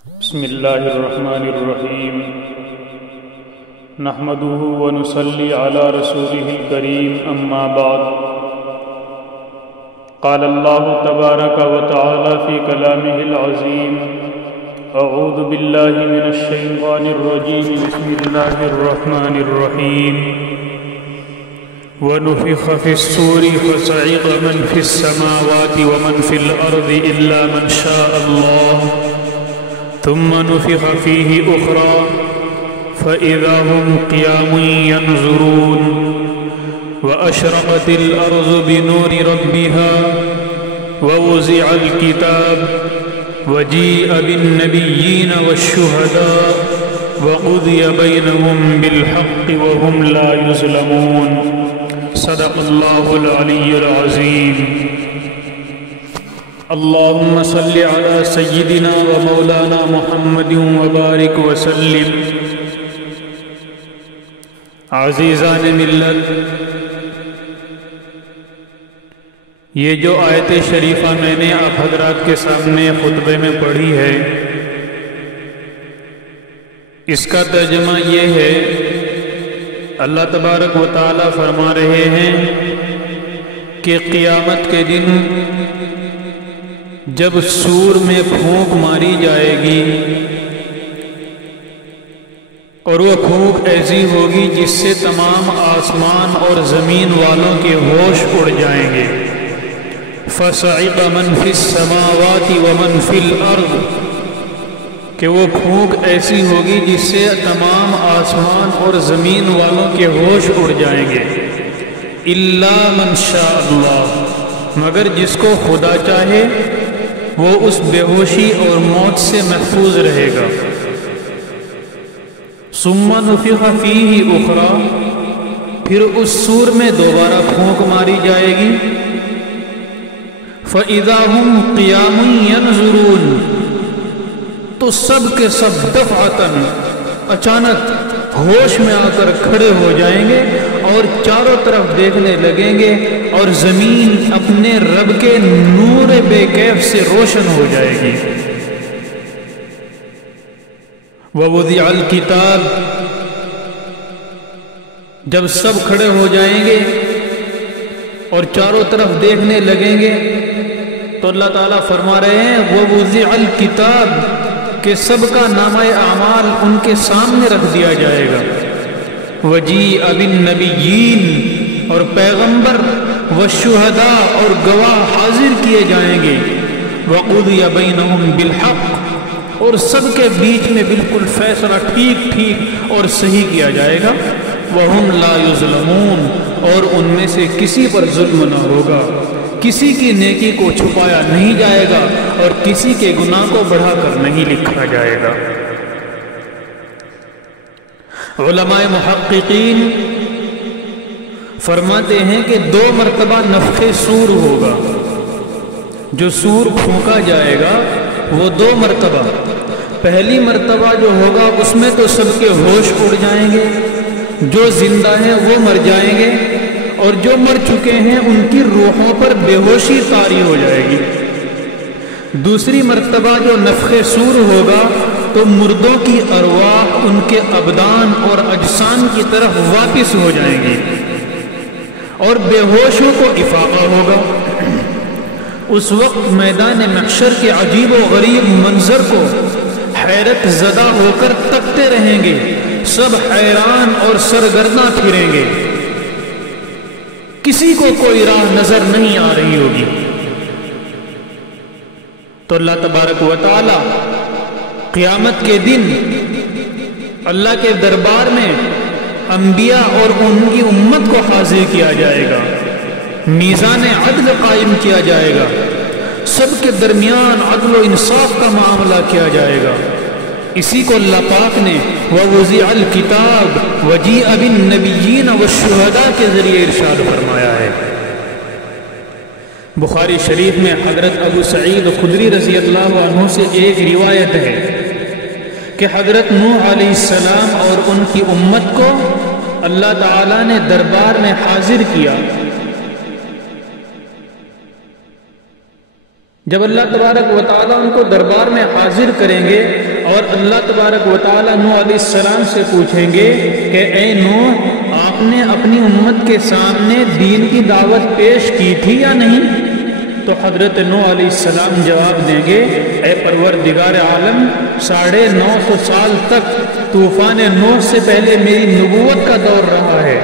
بسم الله الرحمن الرحيم نحمده ونصلي على رسوله الكريم أما بعد قال الله تبارك وتعالى في كلامه العظيم أعوذ بالله من الشيطان الرجيم بسم الله الرحمن الرحيم ونفخ في الصور فصعق من في السماوات ومن في الأرض إلا من شاء الله ثم نفخ فيه أخرى فإذا هم قيام ينظرون وأشرقت الأرض بنور ربها ووزع الكتاب وجيء بالنبيين والشهداء وقضي بينهم بالحق وهم لا يظلمون صدق الله العلي العظيم اللهم صل على سيدنا ومولانا محمد وبارك وسلم. عزیزان ملت، یہ جو آیت شریفہ میں نے آپ حضرات کے سامنے خطبے میں پڑھی ہے، اس کا ترجمہ یہ ہے، اللہ تبارک و تعالی فرما رہے ہیں کہ قیامت کے دن جب سور میں پھونک ماری جائے گی اور وہ پھونک ایسی ہوگی جس سے تمام آسمان اور زمین والوں کے ہوش اڑ جائیں گے. فَصَعِقَ مَنْ فِي السَّمَاوَاتِ وَمَنْ فِي الْأَرْضِ، کہ وہ پھونک ایسی ہوگی جس سے تمام آسمان اور زمین والوں کے ہوش اڑ جائیں گے. إِلَّا مَنْ شَاءَ اللَّهُ، مگر جس کو خدا چاہے وہ اس بے ہوشی اور موت سے محفوظ رہے گا. ثُمَّ نُفِخَ فِيهِ أُخْرَى، پھر اس سور میں دوبارہ پھونک ماری جائے گی. فَإِذَا هُمْ قِيَامٌ يَنْظُرُونَ، تو سب کے سب دفعتاً اچانک ہوش میں آ کر کھڑے ہو جائیں گے اور چاروں طرف دیکھنے لگیں گے اور زمین اپنے رب کے نور بے کیف سے روشن ہو جائے گی. وَوُضِعَ الْكِتَابُ، جب سب کھڑے ہو جائیں گے اور چاروں طرف دیکھنے لگیں گے تو اللہ تعالیٰ فرما رہے ہیں وَوُضِعَ الْكِتَابُ، کہ سب کا نامہ اعمال ان کے سامنے رکھ دیا جائے گا. وَجِيءَ بِالنَّبِيِّينَ، اور پیغمبر والشہداء اور گواہ حاضر کیے جائیں گے. وَقُضِيَ بَيْنَهُمْ بِالْحَقِّ، اور سب کے بیچ میں بالکل فیصلہ ٹھیک اور صحیح کیا جائے گا. وَهُمْ لَا يُظْلَمُونَ، اور ان میں سے کسی پر ظلم نہ ہوگا، کسی کی نیکی کو چھپایا نہیں جائے گا اور کسی کے گناہ کو بڑھا کر نہیں لکھا جائے گا. علماء محققین فرماتے ہیں کہ 2 مرتبہ نفخ سور ہوگا. جو سور پھونکا جائے گا وہ 2 مرتبہ. پہلی مرتبہ جو ہوگا اس میں تو سب کے ہوش اڑ جائیں گے، جو زندہ ہیں وہ مر جائیں گے اور جو مر چکے ہیں ان کی روحوں پر بے ہوشی طاری ہو جائے گی. دوسری مرتبہ جو نفخ سور ہوگا تو مردوں کی ارواح ان کے ابدان اور اجسام کی طرف واپس ہو جائیں گی اور بے ہوشوں کو افاقہ ہوگا. اس وقت میدان محشر کے عجیب و غریب منظر کو حیرت زدہ ہو کر تکتے رہیں گے. سب حیران اور سرگرداں پھریں گے، کسی کو کوئی راہ نظر نہیں آ رہی ہوگی. تو اللہ تبارک و تعالی قیامت کے دن اللہ کے دربار میں انبیاء اور ان کی امت کو حاضر کیا جائے گا. میزان عدل قائم کیا جائے گا، سب کے درمیان عدل و انصاف کا معاملہ کیا جائے گا. اسی کو اللہ پاک نے وَوُضِعَ الْكِتَابُ وَجِيءَ بِالنَّبِيِّينَ وَالشُّهَدَاء کے ذریعے ارشاد فرمایا ہے. بخاری شریف میں حضرت ابو سعید خدری رضی اللہ عنہ سے ایک روایت ہے کہ حضرت نوح علیہ السلام اور ان کی امت کو اللہ تعالیٰ نے دربار میں حاضر کیا. جب اللہ تبارک و تعالیٰ ان کو دربار میں حاضر کریں گے اور اللہ تبارک و تعالیٰ نوح علیہ السلام سے پوچھیں گے کہ اے نوح، آپ نے اپنی امت کے سامنے دین کی دعوت پیش کی تھی یا نہیں؟ تو حضرت نوح علیہ السلام جواب دیں گے، اے پروردگار عالم، 950 سال تک طوفان نوح سے پہلے میری نبوت کا دور رہا ہے،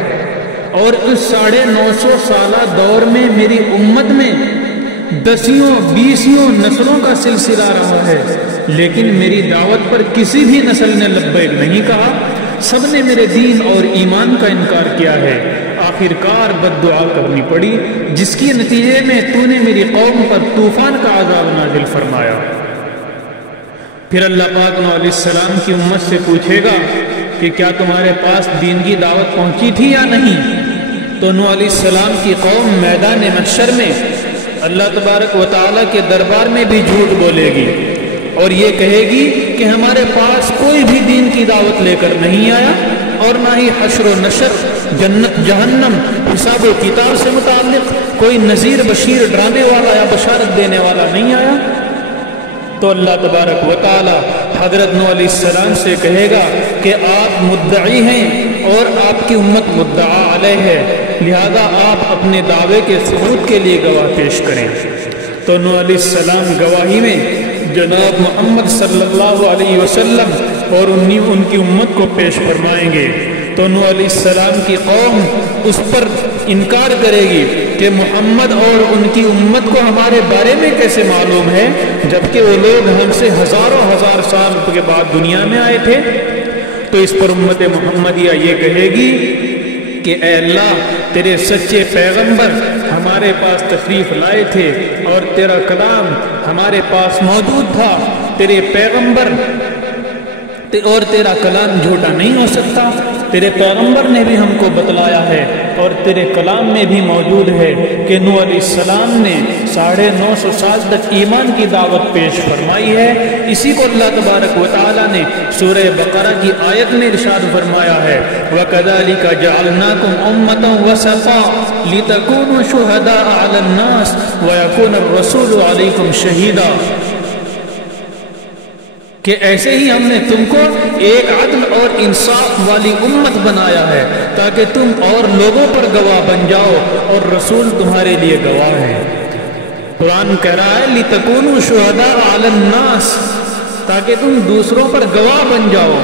اور اس 950 سالہ دور میں میری امت میں 10-20 نسلوں کا سلسلہ رہا ہے، لیکن میری دعوت پر کسی بھی نسل نے لبیک نہیں کہا، سب نے میرے دین اور ایمان کا انکار کیا ہے۔ آخر کار بد دعا کرنی پڑی، جس کے نتیجے میں تو نے میری قوم پر طوفان کا عذاب نازل فرمایا۔ پھر اللہ پاک نوح علیہ السلام کی امت سے پوچھے گا کہ کیا تمہارے پاس دین کی دعوت پہنچی تھی یا نہیں؟ تو نوح علیہ السلام کی قوم میدان محشر میں اللہ تبارک و تعالیٰ کے دربار میں بھی جھوٹ بولے گی اور یہ کہے گی کہ ہمارے پاس کوئی بھی دین کی دعوت لے کر نہیں آیا، اور نہ ہی حشر و نشر، جنت جہنم، حساب و کتاب سے متعلق کوئی نذیر بشیر ڈرانے والا یا بشارت دینے والا نہیں آیا۔ تو اللہ تبارک و تعالی حضرت نوح علیہ السلام سے کہے گا کہ آپ مدعی ہیں اور آپ کی امت مدعا علیہ ہے، لہذا آپ اپنے دعوے کے ثبوت کے لیے گواہ پیش کریں۔ تو نوح علیہ السلام گواہی میں جناب محمد صلی اللہ علیہ وسلم اور ان کی امت کو پیش فرمائیں گے۔ تو نوح علیہ السلام کی قوم اس پر انکار کرے گی کہ محمد اور ان کی امت کو ہمارے بارے میں کیسے معلوم ہے، جبکہ وہ لوگ ہم سے ہزاروں ہزار سال کے بعد دنیا میں آئے تھے۔ تو اس پر امت محمدیہ یہ کہے گی کہ اے اللہ، تیرے سچے پیغمبر ہمارے پاس تشریف لائے تھے اور تیرا کلام ہمارے پاس موجود تھا، تیرے پیغمبر اور تیرا کلام جھوٹا نہیں ہو سکتا، تیرے پیغمبر نے بھی ہم کو بتلایا ہے اور تیرے کلام میں بھی موجود ہے کہ نوح علیہ السلام نے 950 سال تک ایمان کی دعوت پیش فرمائی ہے۔ اسی کو اللہ تبارک و تعالیٰ نے سورہ بقرہ کی آیت میں ارشاد فرمایا ہے، وَكَذَلِكَ جَعَلْنَاكُمْ أُمَّةً وَسَطًا لِتَكُونُوا شُهَدَاءَ عَلَى النَّاسِ وَيَكُونَ الرَّسُولُ عَلَيْكُمْ شَهِيدًا، کہ ایسے ہی ہم نے تم کو ایک عدل اور انصاف والی امت بنایا ہے تاکہ تم اور لوگوں پر گواہ بن جاؤ اور رسول تمہارے لیے گواہ ہے۔ قرآن کہہ رہا ہے لِتَكُونُوا شُهَدَاءَ عَلَى النَّاسِ، تاکہ تم دوسروں پر گواہ بن جاؤ۔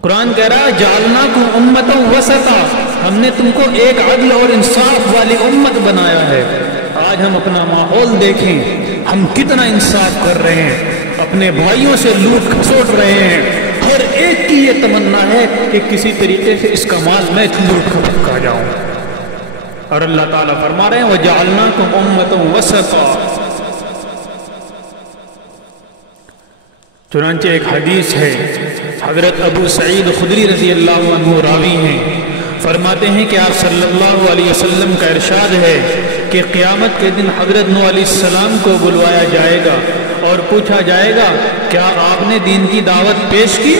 قرآن کہہ رہا ہے جَعَلْنَاكُمْ أُمَّةً وَسَطًا، ہم نے تم کو ایک عدل اور انصاف والی امت بنایا ہے۔ آج ہم اپنا ماحول دیکھیں، ہم کتنا انصاف کر رہے ہیں، اپنے بھائیوں سے لوٹ کھسوٹ رہے ہیں، ہر ایک کی یہ تمنا ہے کہ کسی طریقے سے اس کا مال میں لوٹ کھا جاؤں، اور اللہ تعالیٰ فرما رہے ہیں وَجَعَلْنَاكُمْ أُمَّةً وَسَطًا۔ چنانچہ ایک حدیث ہے، حضرت ابو سعید خدری رضی اللہ عنہ راوی ہیں، فرماتے ہیں کہ آپ صلی اللہ علیہ وسلم کا ارشاد ہے کہ قیامت کے دن حضرت نوح علیہ السلام کو بلوایا جائے گا اور پوچھا جائے گا کیا آپ نے دین کی دعوت پیش کی؟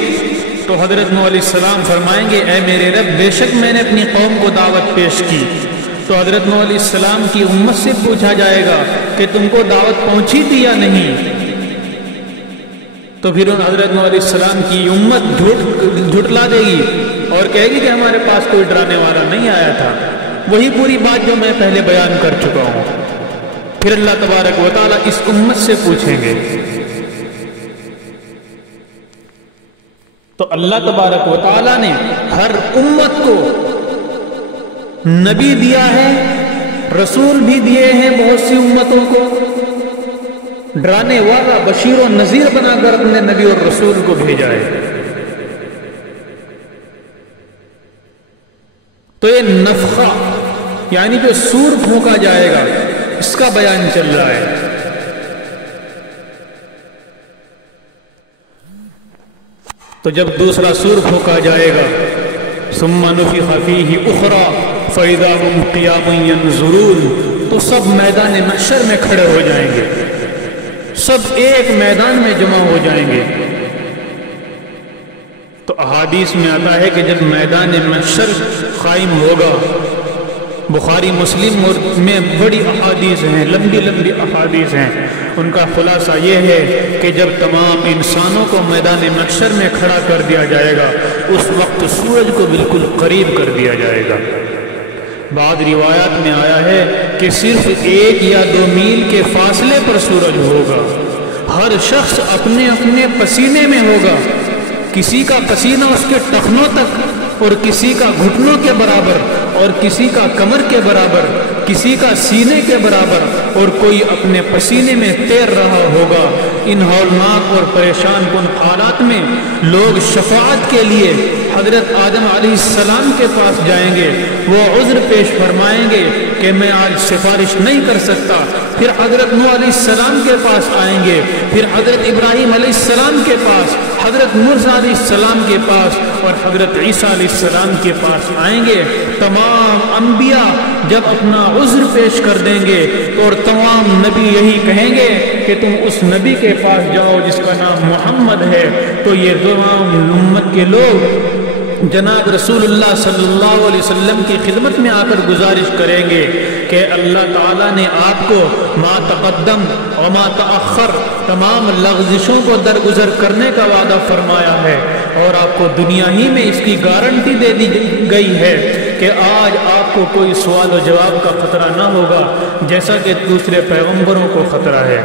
تو حضرت نوح علیہ السلام فرمائیں گے اے میرے رب، بے شک میں نے اپنی قوم کو دعوت پیش کی۔ تو حضرت نوح علیہ السلام کی امت سے پوچھا جائے گا کہ تم کو دعوت پہنچی تھی یا نہیں؟ تو پھر حضرت نوح علیہ السلام کی امت جھٹلا دے گی اور کہے گی کہ ہمارے پاس کوئی ڈرانے والا نہیں آیا تھا، وہی پوری بات جو میں پہلے بیان کر چکا ہوں۔ پھر اللہ تبارک و تعالیٰ اس امت سے پوچھیں گے، تو اللہ تبارک و تعالیٰ نے ہر امت کو نبی دیا ہے، رسول بھی دیے ہیں، بہت سی امتوں کو ڈرانے والا بشیر و نذیر بنا کر اپنے نبی اور رسول کو بھیجا ہے۔ تو یہ نفخہ یعنی جو سور پھونکا جائے گا اس کا بیان چل رہا ہے۔ تو جب دوسرا سور پھونکا جائے گا ثم نفخ فیہ اخری فاذا هم قیام ینظرون، تو سب میدان محشر میں کھڑے ہو جائیں گے، سب ایک میدان میں جمع ہو جائیں گے۔ تو احادیث میں آتا ہے کہ جب میدان محشر قائم ہوگا بخاری مسلم میں بڑی احادیث ہیں، لمبی لمبی احادیث ہیں۔ ان کا خلاصہ یہ ہے کہ جب تمام انسانوں کو میدان محشر میں کھڑا کر دیا جائے گا، اس وقت سورج کو بالکل قریب کر دیا جائے گا۔ بعض روایات میں آیا ہے کہ صرف 1 یا 2 میل کے فاصلے پر سورج ہوگا۔ ہر شخص اپنے اپنے پسینے میں ہوگا، کسی کا پسینہ اس کے ٹخنوں تک اور کسی کا گھٹنوں کے برابر اور کسی کا کمر کے برابر، کسی کا سینے کے برابر، اور کوئی اپنے پسینے میں تیر رہا ہوگا۔ ان ہولناک اور پریشان کن حالات میں لوگ شفاعت کے لیے حضرت آدم علیہ السلام کے پاس جائیں گے، وہ عذر پیش فرمائیں گے کہ میں آج سفارش نہیں کر سکتا، پھر حضرت نوح علیہ السلام کے پاس آئیں گے، پھر حضرت ابراہیم علیہ السلام کے پاس، حضرت موسیٰ علیہ السلام کے پاس اور حضرت عیسیٰ علیہ السلام کے پاس آئیں گے۔ تمام انبیاء جب اپنا عذر پیش کر دیں گے اور تمام نبی یہی کہیں گے کہ تم اس نبی کے پاس جاؤ جس کا نام محمد ہے، تو یہ تمام امت کے لوگ جناب رسول اللہ صلی اللہ علیہ وسلم کی خدمت میں آ کر گزارش کریں گے کہ اللہ تعالیٰ نے آپ کو ما تقدم و ما تأخر تمام لغزشوں کو درگزر کرنے کا وعدہ فرمایا ہے، اور آپ کو دنیا ہی میں اس کی گارنٹی دے دی گئی ہے کہ آج آپ کو کوئی سوال و جواب کا خطرہ نہ ہوگا، جیسا کہ دوسرے پیغمبروں کو خطرہ ہے۔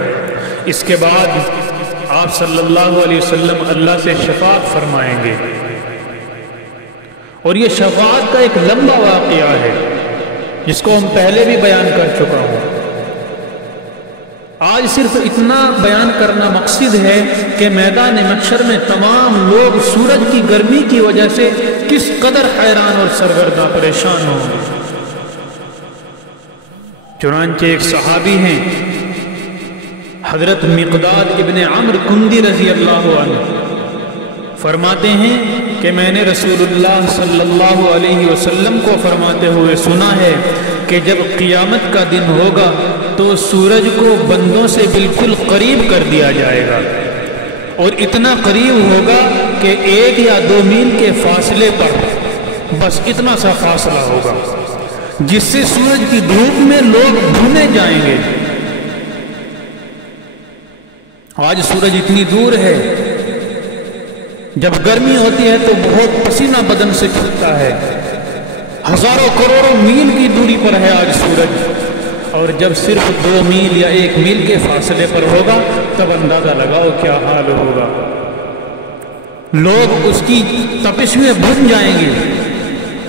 اس کے بعد آپ صلی اللہ علیہ وسلم اللہ سے شفاعت فرمائیں گے، اور یہ شفاعت کا ایک لمبا واقعہ ہے جس کو ہم پہلے بھی بیان کر چکا ہوں۔ آج صرف اتنا بیان کرنا مقصد ہے کہ میدان محشر میں تمام لوگ سورج کی گرمی کی وجہ سے کس قدر حیران اور سرگردہ پریشان ہوں گے۔ چنانچہ ایک صحابی ہیں حضرت مقداد ابن عمرو کندی رضی اللہ عنہ، فرماتے ہیں کہ میں نے رسول اللہ صلی اللہ علیہ وسلم کو فرماتے ہوئے سنا ہے کہ جب قیامت کا دن ہوگا تو سورج کو بندوں سے بالکل قریب کر دیا جائے گا، اور اتنا قریب ہوگا کہ 1 یا 2 میل کے فاصلے پر، بس اتنا سا فاصلہ ہوگا جس سے سورج کی دھوپ میں لوگ بھونے جائیں گے۔ آج سورج اتنی دور ہے، جب گرمی ہوتی ہے تو بہت پسینہ بدن سے چھوٹتا ہے، ہزاروں کروڑوں میل کی دوری پر ہے آج سورج، اور جب صرف 2 میل یا 1 میل کے فاصلے پر ہوگا تب اندازہ لگاؤ کیا حال ہوگا۔ لوگ اس کی تپش میں بھن جائیں گے،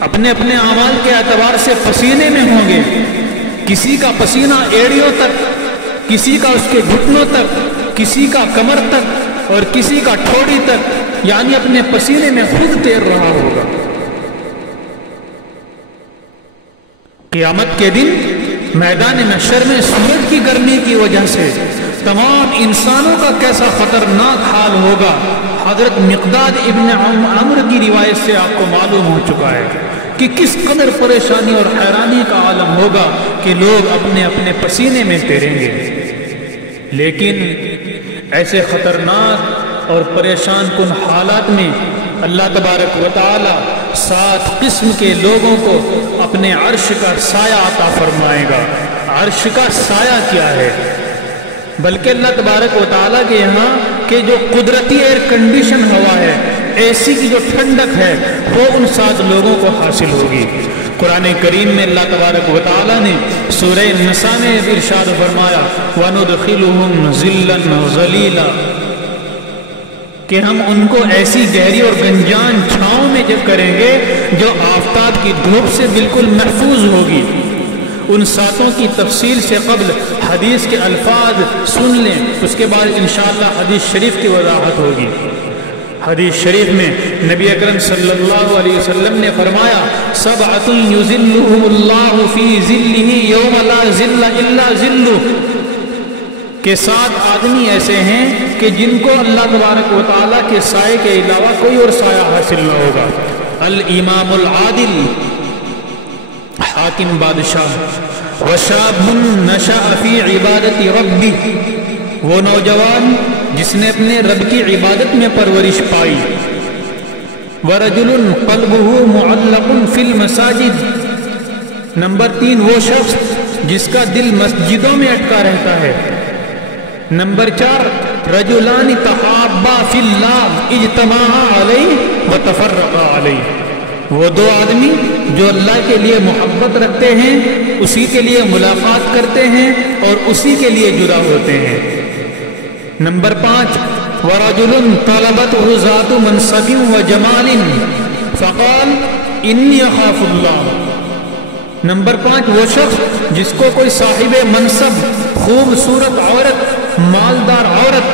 اپنے اپنے اعمال کے اعتبار سے پسینے میں ہوں گے، کسی کا پسینہ ایڑیوں تک، کسی کا اس کے گھٹنوں تک، کسی کا کمر تک اور کسی کا ٹھوڑی تک، یعنی اپنے پسینے میں خود تیر رہا ہوگا۔ قیامت کے دن میدان محشر میں سورج کی گرمی کی وجہ سے تمام انسانوں کا کیسا خطرناک حال ہوگا، حضرت مقداد ابن عمرو کی روایت سے آپ کو معلوم ہو چکا ہے کہ کس قدر پریشانی اور حیرانی کا عالم ہوگا کہ لوگ اپنے اپنے پسینے میں تیریں گے۔ لیکن ایسے خطرناک اور پریشان کن حالات میں اللہ تبارک و تعالی 7 قسم کے لوگوں کو اپنے عرش کا سایہ عطا فرمائے گا۔ عرش کا سایہ کیا ہے؟ بلکہ اللہ تبارک و تعالیٰ کے یہاں کہ جو قدرتی ایئر کنڈیشن ہوا ہے، اے سی کی جو ٹھنڈک ہے، وہ ان 7 لوگوں کو حاصل ہوگی۔ قرآن کریم میں اللہ تبارک و تعالیٰ نے سورہ نساء میں ارشاد فرمایا وَنُدْخِلُهُمْ ظِلًّا ظَلِيلًا، کہ ہم ان کو ایسی گہری اور گنجان چھاؤں میں جب کریں گے جو آفتاب کی دھوپ سے بالکل محفوظ ہوگی۔ ان 7 کی تفصیل سے قبل حدیث کے الفاظ سن لیں، اس کے بعد انشاءاللہ حدیث شریف کی وضاحت ہوگی۔ حدیث شریف میں نبی اکرم صلی اللہ علیہ وسلم نے فرمایا سبعۃ یظلھم اللہ فی ظلہ یوم لا ظل الا ظلہ، کہ 7 آدمی ایسے ہیں کہ جن کو اللہ تبارک و تعالیٰ کے سائے کے علاوہ کوئی اور سایہ حاصل نہ ہوگا۔ الامام العادل، حاکم بادشاہ، وشاب نشأ فی عبادت ربی، وہ نوجوان جس نے اپنے رب کی عبادت میں پرورش پائی، ورجل قلبہ معلق فی المساجد، نمبر 3 وہ شخص جس کا دل مسجدوں میں اٹکا رہتا ہے۔ نمبر 4 رجلان تحابا فی اللہ اجتمعا علیہ وتفرقا علیہ، وہ 2 آدمی جو اللہ کے لیے محبت رکھتے ہیں، اسی کے لیے ملاقات کرتے ہیں اور اسی کے لیے جدا ہوتے ہیں۔ نمبر 5 ورجل طلبته ذات منصب وجمال فقال انی اخاف اللہ۔ نمبر 5 وہ شخص جس کو کوئی صاحب منصب، خوبصورت عورت، مالدار عورت،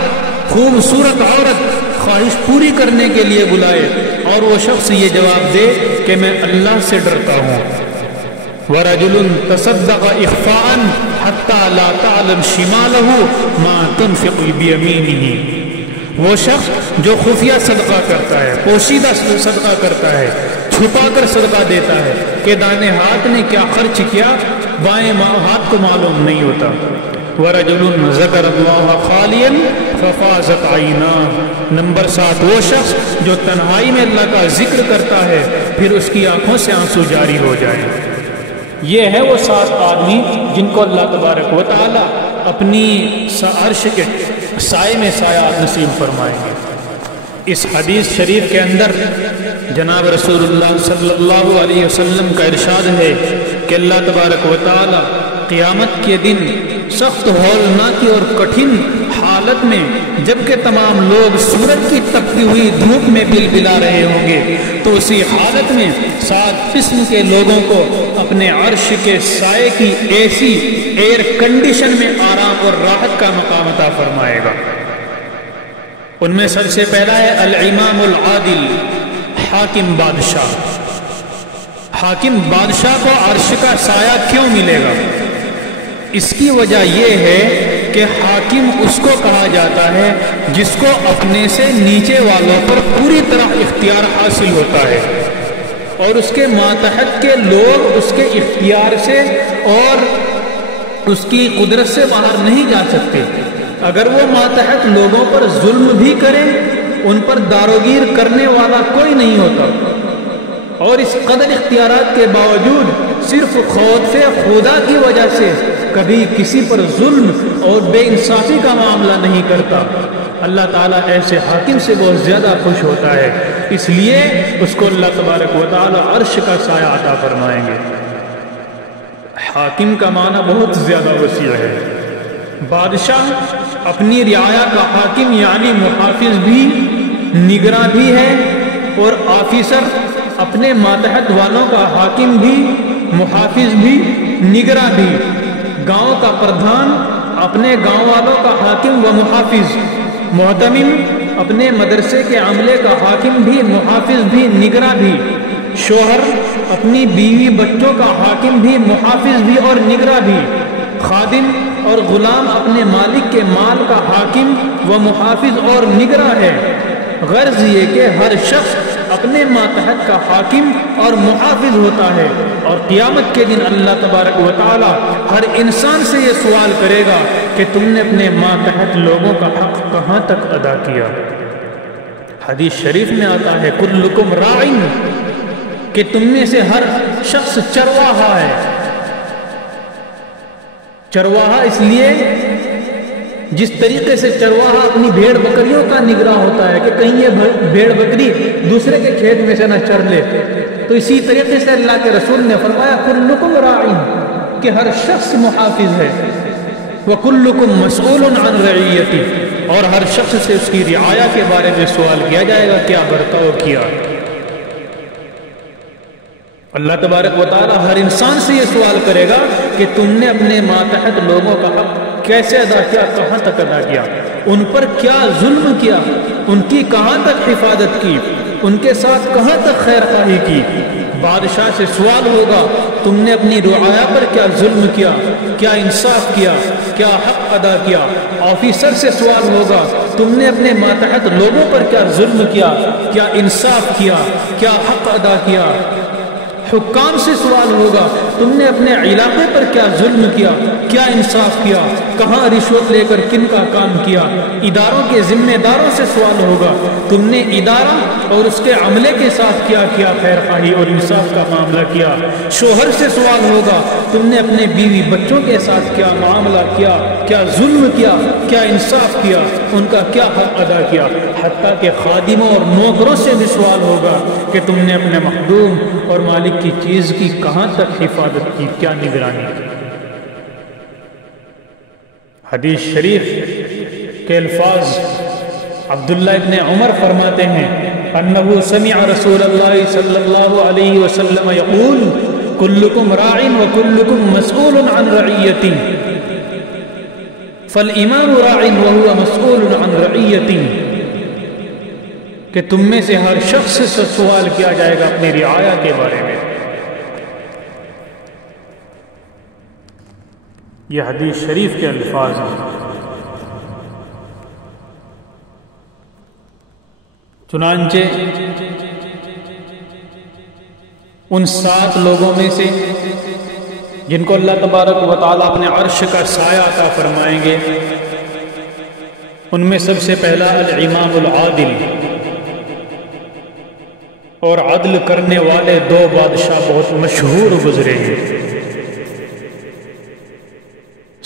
خوبصورت عورت خواہش پوری کرنے کے لیے بلائے اور وہ شخص یہ جواب دے کہ میں اللہ سے ڈرتا ہوں۔ وَرَجُلٌ تَصَدَّقَ إِخْفَاءً حَتَّى لَا تَعْلَمْ شِمَالَهُ مَا تُنْفِقُ بِيَمِينِهِ، وہ شخص جو خفیہ صدقہ کرتا ہے، پوشیدہ صدقہ کرتا ہے، چھپا کر صدقہ دیتا ہے کہ دائیں ہاتھ نے کیا خرچ کیا بائیں ہاتھ کو معلوم نہیں ہوتا۔ وَرَجُلٌ ذَكَرَ اللَّهَ خَالِيًا فَفَاضَتْ عَيْنَاهُ، نمبر 7 وہ شخص جو تنہائی میں اللہ کا ذکر کرتا ہے پھر اس کی آنکھوں سے آنسو جاری ہو جائے۔ یہ ہے وہ 7 آدمی جن کو اللہ تبارک و تعالی اپنی عرش کے سائے میں سایہ نصیب فرمائیں گے۔ اس حدیث شریف کے اندر جناب رسول اللہ صلی اللہ علیہ وسلم کا ارشاد ہے کہ اللہ تبارک و تعالی قیامت کے دن سخت ہولناکی اور کٹھن حالت میں، جبکہ تمام لوگ سورج کی تپتی ہوئی دھوپ میں بلبلا رہے ہوں گے، تو اسی حالت میں 7 قسم کے لوگوں کو اپنے عرش کے سائے کی ایسی ایئر کنڈیشن میں آرام اور راحت کا مقام عطا فرمائے گا۔ ان میں سب سے پہلا ہے الامام العادل، حاکم بادشاہ۔ حاکم بادشاہ کو عرش کا سایہ کیوں ملے گا؟ اس کی وجہ یہ ہے کہ حاکم اس کو کہا جاتا ہے جس کو اپنے سے نیچے والوں پر پوری طرح اختیار حاصل ہوتا ہے اور اس کے ماتحت کے لوگ اس کے اختیار سے اور اس کی قدرت سے باہر نہیں جا سکتے۔ اگر وہ ماتحت لوگوں پر ظلم بھی کرے ان پر داروگیر کرنے والا کوئی نہیں ہوتا، اور اس قدر اختیارات کے باوجود صرف خوف خدا کی وجہ سے کبھی کسی پر ظلم اور بے انصافی کا معاملہ نہیں کرتا۔ اللہ تعالیٰ ایسے حاکم سے بہت زیادہ خوش ہوتا ہے، اس لیے اس کو اللہ تبارک و تعالیٰ عرش کا سایہ عطا فرمائیں گے۔ حاکم کا معنی بہت زیادہ وسیع ہے۔ بادشاہ اپنی رعایا کا حاکم یعنی محافظ بھی، نگراں بھی ہے، اور آفیسر اپنے ماتحت والوں کا حاکم بھی، محافظ بھی، نگراں بھی۔ گاؤں کا پردھان اپنے گاؤں والوں کا حاکم و محافظ، محتمم اپنے مدرسے کے عملے کا حاکم بھی، محافظ بھی، نگراں بھی۔ شوہر اپنی بیوی بچوں کا حاکم بھی، محافظ بھی اور نگراں بھی۔ خادم اور غلام اپنے مالک کے مال کا حاکم و محافظ اور نگراں ہے۔ غرض یہ کہ ہر شخص اپنے ماتحت کا حاکم اور محافظ ہوتا ہے، اور قیامت کے دن اللہ تبارک و تعالی ہر انسان سے یہ سوال کرے گا کہ تم نے اپنے ماتحت لوگوں کا حق کہاں تک ادا کیا۔ حدیث شریف میں آتا ہے کلکم راعٍ، کہ تم میں سے ہر شخص چرواہا ہے۔ چرواہا اس لیے جس طریقے سے چرواہا اپنی بھیڑ بکریوں کا نگراں ہوتا ہے کہ کہیں یہ بھیڑ بکری دوسرے کے کھیت میں سے نہ چر لے، تو اسی طریقے سے اللہ کے رسول نے فرمایا کلکم راعٍ، کہ ہر شخص محافظ ہے، وکلکم مسئول عن رعیتی، اور ہر شخص سے اس کی رعایا کے بارے میں سوال کیا جائے گا کیا برتاؤ کیا۔ اللہ تبارک و تعالی ہر انسان سے یہ سوال کرے گا کہ تم نے اپنے ماتحت لوگوں کا حق کیسے ادا کیا، کہاں تک ادا کیا، ان پر کیا ظلم کیا، ان کی کہاں تک حفاظت کی، ان کے ساتھ کہاں تک خیر خواہی کی۔ بادشاہ سے سوال ہوگا تم نے اپنی رعایا پر کیا ظلم کیا، کیا انصاف کیا، کیا حق ادا کیا۔ آفیسر سے سوال ہوگا تم نے اپنے ماتحت لوگوں پر کیا ظلم کیا، کیا انصاف کیا، کیا حق ادا کیا۔ حکام سے سوال ہوگا تم نے اپنے علاقے پر کیا ظلم کیا، کیا انصاف کیا، کہاں رشوت لے کر کن کا کام کیا۔ اداروں کے ذمہ داروں سے سوال ہوگا، تم نے ادارہ اور اس کے عملے کے ساتھ کیا کیا خیر خواہی اور انصاف کا معاملہ کیا۔ شوہر سے سوال ہوگا، تم نے اپنے بیوی بچوں کے ساتھ کیا معاملہ کیا، کیا ظلم کیا، کیا انصاف کیا، ان کا کیا حق ادا کیا۔ حتیٰ کہ خادموں اور نوکروں سے بھی سوال ہوگا کہ تم نے اپنے مخدوم اور مالک کی چیز کی کہاں تک حفاظت کی، کیا نگرانی کی۔ حدیث شریف کے الفاظ عبداللہ ابن عمر فرماتے ہیں انہو سمع رسول اللہ صلی اللہ علیہ وسلم یقول کلکم راع وکلکم مسئول عن رعیتی فالامام راع وہو مسئول عن رعیتی، کہ تم میں سے ہر شخص سے سوال کیا جائے گا اپنی رعایا کے بارے میں۔ یہ حدیث شریف کے الفاظ ہیں۔ چنانچہ ان 7 لوگوں میں سے جن کو اللہ تبارک و تعالیٰ اپنے عرش کا سایہ عطا فرمائیں گے، ان میں سب سے پہلا الامام العادل، اور عدل کرنے والے 2 بادشاہ بہت مشہور گزرے ہیں،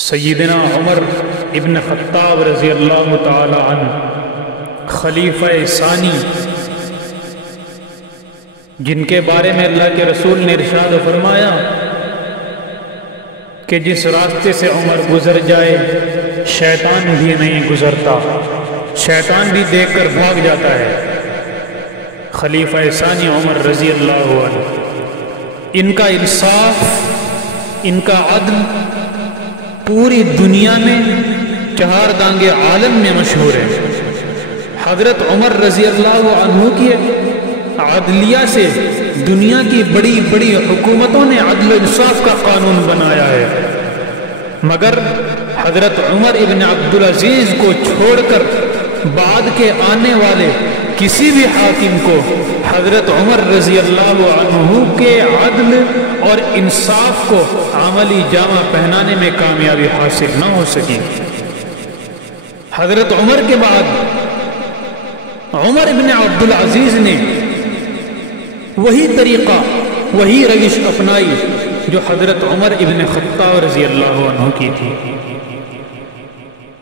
سیدنا عمر ابن خطاب رضی اللہ تعالی عنہ خلیفہ ثانی، جن کے بارے میں اللہ کے رسول نے ارشاد فرمایا کہ جس راستے سے عمر گزر جائے شیطان بھی نہیں گزرتا، شیطان بھی دیکھ کر بھاگ جاتا ہے۔ خلیفہ ثانی عمر رضی اللہ عنہ، ان کا انصاف، ان کا عدل پوری دنیا میں 4 دانگے عالم میں مشہور ہے۔ حضرت عمر رضی اللہ عنہ کی عدلیہ سے دنیا کی بڑی بڑی حکومتوں نے عدل و انصاف کا قانون بنایا ہے، مگر حضرت عمر ابن عبدالعزیز کو چھوڑ کر بعد کے آنے والے کسی بھی حاکم کو حضرت عمر رضی اللہ عنہ کے عدل اور انصاف کو عملی جامہ پہنانے میں کامیابی حاصل نہ ہو سکی۔ حضرت عمر کے بعد عمر ابن عبدالعزیز نے وہی طریقہ، وہی روش اپنائی جو حضرت عمر ابن خطاب رضی اللہ عنہ کی تھی۔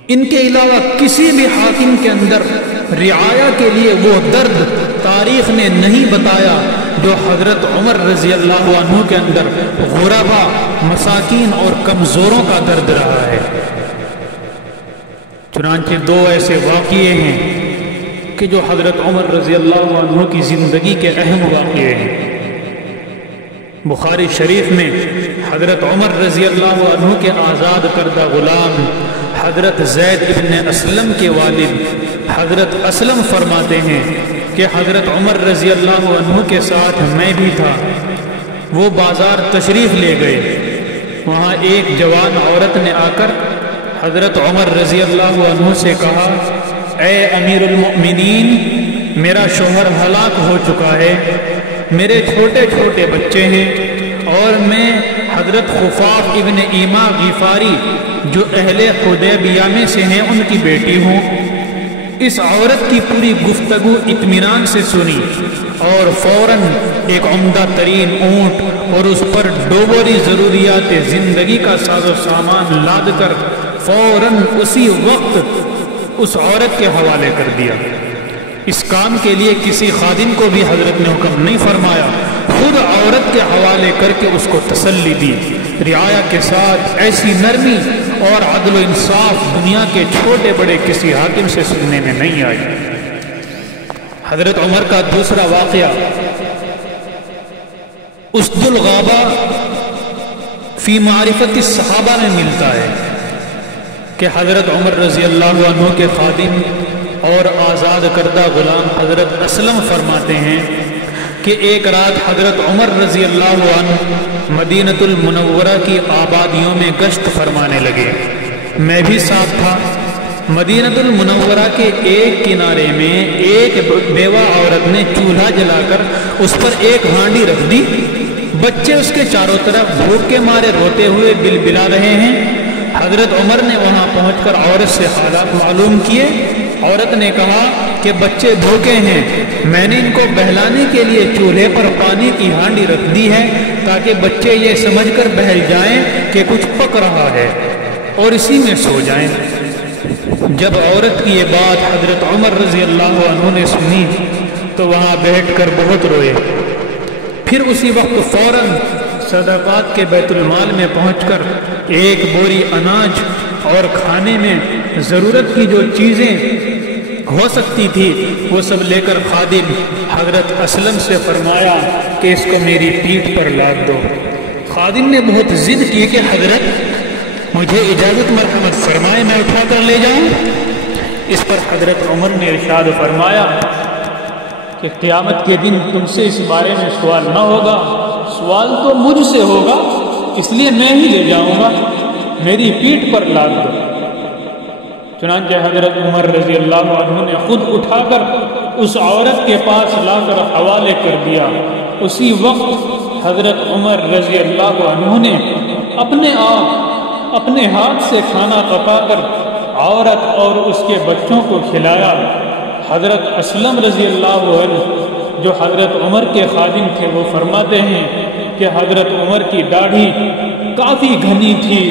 ان کے علاوہ کسی بھی حاکم کے اندر رعایا کے لیے وہ درد تاریخ نے نہیں بتایا جو حضرت عمر رضی اللہ عنہ کے اندر غربا، مساکین اور کمزوروں کا درد رہا ہے۔ چنانچہ 2 ایسے واقعے ہیں کہ جو حضرت عمر رضی اللہ عنہ کی زندگی کے اہم واقعے ہیں۔ بخاری شریف میں حضرت عمر رضی اللہ عنہ کے آزاد کردہ غلام حضرت زید ابن اسلم کے والد حضرت اسلم فرماتے ہیں کہ حضرت عمر رضی اللہ عنہ کے ساتھ میں بھی تھا۔ وہ بازار تشریف لے گئے، وہاں ایک جوان عورت نے آ کر حضرت عمر رضی اللہ عنہ سے کہا، اے امیر المؤمنین، میرا شوہر ہلاک ہو چکا ہے، میرے چھوٹے چھوٹے بچے ہیں، اور میں حضرت خفاف ابن ایما غفاری جو اہل حدیبیہ میں سے ہیں ان کی بیٹی ہوں۔ اس عورت کی پوری گفتگو اطمینان سے سنی اور فوراً ایک عمدہ ترین اونٹ اور اس پر ڈوبوری ضروریات زندگی کا ساز و سامان لاد کر فوراً اسی وقت اس عورت کے حوالے کر دیا۔ اس کام کے لیے کسی خادم کو بھی حضرت نے حکم نہیں فرمایا، خود عورت کے حوالے کر کے اس کو تسلی دی۔ رعایا کے ساتھ ایسی نرمی اور عدل و انصاف دنیا کے چھوٹے بڑے کسی حاکم سے سننے میں نہیں آئی۔ حضرت عمر کا دوسرا واقعہ اسد الغابہ فی معرفت الصحابہ میں ملتا ہے کہ حضرت عمر رضی اللہ عنہ کے خادم اور آزاد کردہ غلام حضرت اسلم فرماتے ہیں کہ ایک رات حضرت عمر رضی اللہ عنہ مدینۃ المنورہ کی آبادیوں میں گشت فرمانے لگے، میں بھی ساتھ تھا۔ مدینۃ المنورہ کے ایک کنارے میں ایک بیوہ عورت نے چولہا جلا کر اس پر ایک ہانڈی رکھ دی، بچے اس کے چاروں طرف بھوک کے مارے روتے ہوئے بلبلا رہے ہیں۔ حضرت عمر نے وہاں پہنچ کر عورت سے حالات معلوم کیے۔ عورت نے کہا کہ بچے بھوکے ہیں، میں نے ان کو بہلانے کے لیے چولہے پر پانی کی ہانڈی رکھ دی ہے تاکہ بچے یہ سمجھ کر بہل جائیں کہ کچھ پک رہا ہے اور اسی میں سو جائیں۔ جب عورت کی یہ بات حضرت عمر رضی اللہ عنہ نے سنی تو وہاں بیٹھ کر بہت روئے۔ پھر اسی وقت فوراً صدقات کے بیت المال میں پہنچ کر ایک بوری اناج اور کھانے میں ضرورت کی جو چیزیں ہو سکتی تھی وہ سب لے کر خادم حضرت اسلم سے فرمایا کہ اس کو میری پیٹھ پر لاد دو۔ خادم نے بہت ضد کی کہ حضرت مجھے اجازت مرحمت فرمائے میں اٹھا کر لے جاؤں۔ اس پر حضرت عمر نے ارشاد فرمایا کہ قیامت کے دن تم سے اس بارے میں سوال نہ ہوگا، سوال تو مجھ سے ہوگا، اس لیے میں ہی لے جاؤں گا، میری پیٹھ پر لاد دو۔ چنانچہ حضرت عمر رضی اللہ عنہ نے خود اٹھا کر اس عورت کے پاس لا کر حوالے کر دیا۔ اسی وقت حضرت عمر رضی اللہ عنہ نے اپنے آپ اپنے ہاتھ سے کھانا پکا کر عورت اور اس کے بچوں کو کھلایا۔ حضرت اسلم رضی اللہ عنہ جو حضرت عمر کے خادم تھے وہ فرماتے ہیں کہ حضرت عمر کی داڑھی کافی گھنی تھی،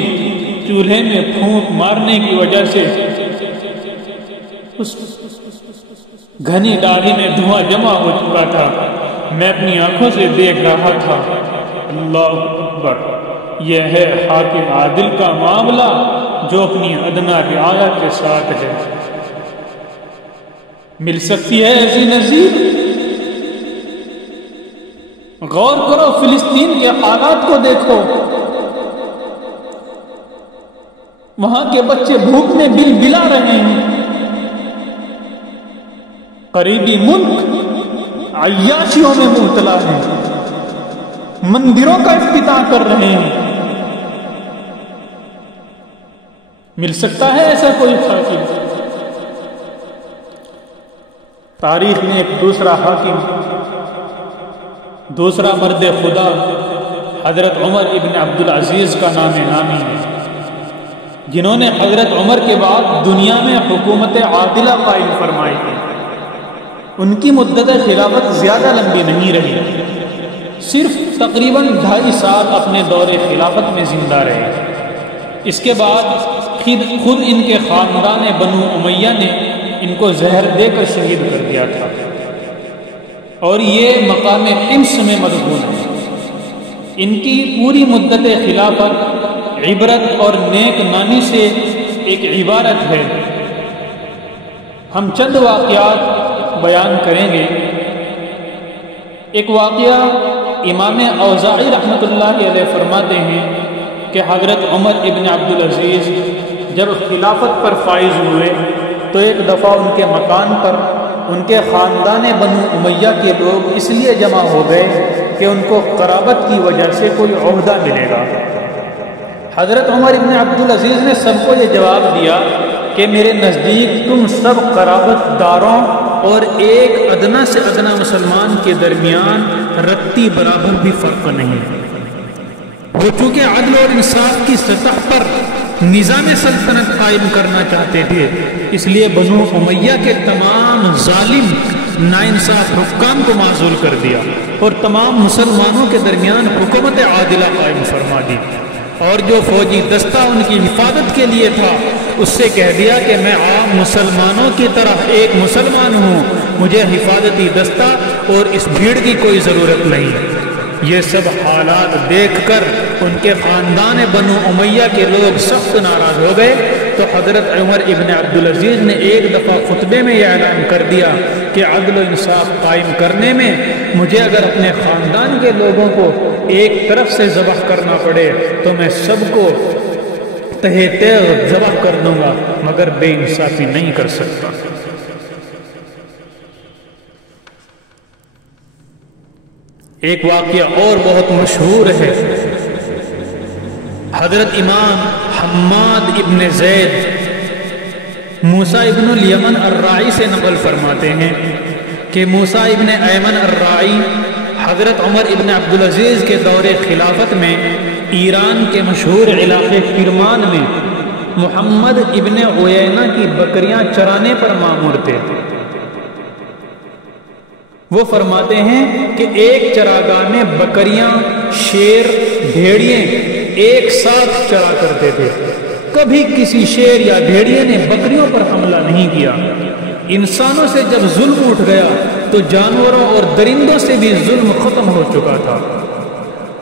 چولہے میں پھونک مارنے کی وجہ سے اس گھنی داڑھی میں دھواں جمع ہو چکا تھا۔ میں اپنی آنکھوں سے دیکھ رہا تھا۔ اللہ اکبر، یہ ہے حاکم عادل کا معاملہ جو اپنی ادنا رعایا کے ساتھ ہے۔ مل سکتی ہے ایسی نصیب؟ غور کرو، فلسطین کے حالات کو دیکھو، وہاں کے بچے بھوک میں بلبلا رہے ہیں، قریبی ملک عیاشیوں میں مبتلا ہیں، مندروں کا افتتاح کر رہے ہیں۔ مل سکتا ہے ایسا کوئی حاکم؟ تاریخ میں ایک دوسرا حاکم، دوسرا مرد خدا حضرت عمر ابن عبدالعزیز کا نام نامی ہے، جنہوں نے حضرت عمر کے بعد دنیا میں حکومت عادلہ قائم فرمائی تھی۔ ان کی مدت خلافت زیادہ لمبی نہیں رہی، صرف تقریباً 2.5 سال اپنے دور خلافت میں زندہ رہے۔ اس کے بعد خود ان کے خاندان بنو امیہ نے ان کو زہر دے کر شہید کر دیا تھا، اور یہ مقام حمص میں مدفون ہے۔ ان کی پوری مدت خلافت عبرت اور نیک نامی سے ایک عبارت ہے۔ ہم چند واقعات بیان کریں گے۔ ایک واقعہ امام اوزاعی رحمۃ اللہ علیہ فرماتے ہیں کہ حضرت عمر ابن عبدالعزیز جب خلافت پر فائز ہوئے تو ایک دفعہ ان کے مکان پر ان کے خاندان بنو امیہ کے لوگ اس لیے جمع ہو گئے کہ ان کو قرابت کی وجہ سے کوئی عہدہ ملے گا۔ حضرت عمر ابن عبدالعزیز نے سب کو یہ جواب دیا کہ میرے نزدیک تم سب قرابت داروں اور ایک ادنا سے ادنا مسلمان کے درمیان رتی برابر بھی فرق نہیں۔ وہ چونکہ عدل اور انصاف کی سطح پر نظام سلطنت قائم کرنا چاہتے تھے، اس لیے بنو امیہ کے تمام ظالم ناانصاف حکام کو معزول کر دیا اور تمام مسلمانوں کے درمیان حکومت عادلہ قائم فرما دی، اور جو فوجی دستہ ان کی حفاظت کے لیے تھا اس سے کہہ دیا کہ میں عام مسلمانوں کی طرح ایک مسلمان ہوں، مجھے حفاظتی دستہ اور اس بھیڑ کی کوئی ضرورت نہیں۔ یہ سب حالات دیکھ کر ان کے خاندان بنو امیہ کے لوگ سخت ناراض ہو گئے، تو حضرت عمر ابن عبدالعزیز نے ایک دفعہ خطبے میں یہ اعلان کر دیا کہ عدل و انصاف قائم کرنے میں مجھے اگر اپنے خاندان کے لوگوں کو ایک طرف سے ذبح کرنا پڑے تو میں سب کو تہہ تیغ ذبح کر دوں گا، مگر بے انصافی نہیں کر سکتا۔ ایک واقعہ اور بہت مشہور ہے۔ حضرت امام حماد ابن زید موسیٰ ابن الیمن الراعی سے نقل فرماتے ہیں کہ موسیٰ ابن ایمن الراعی حضرت عمر ابن عبدالعزیز کے دور خلافت میں ایران کے مشہور علاقے کرمان میں محمد ابن عیینہ کی بکریاں چرانے پر مامور تھے۔ وہ فرماتے ہیں کہ ایک چراگاہ میں بکریاں، شیر، بھیڑیے ایک ساتھ چرا کرتے تھے۔ کبھی کسی شیر یا بھیڑیے نے بکریوں پر حملہ نہیں کیا۔ انسانوں سے جب ظلم اٹھ گیا تو جانوروں اور درندوں سے بھی ظلم ختم ہو چکا تھا۔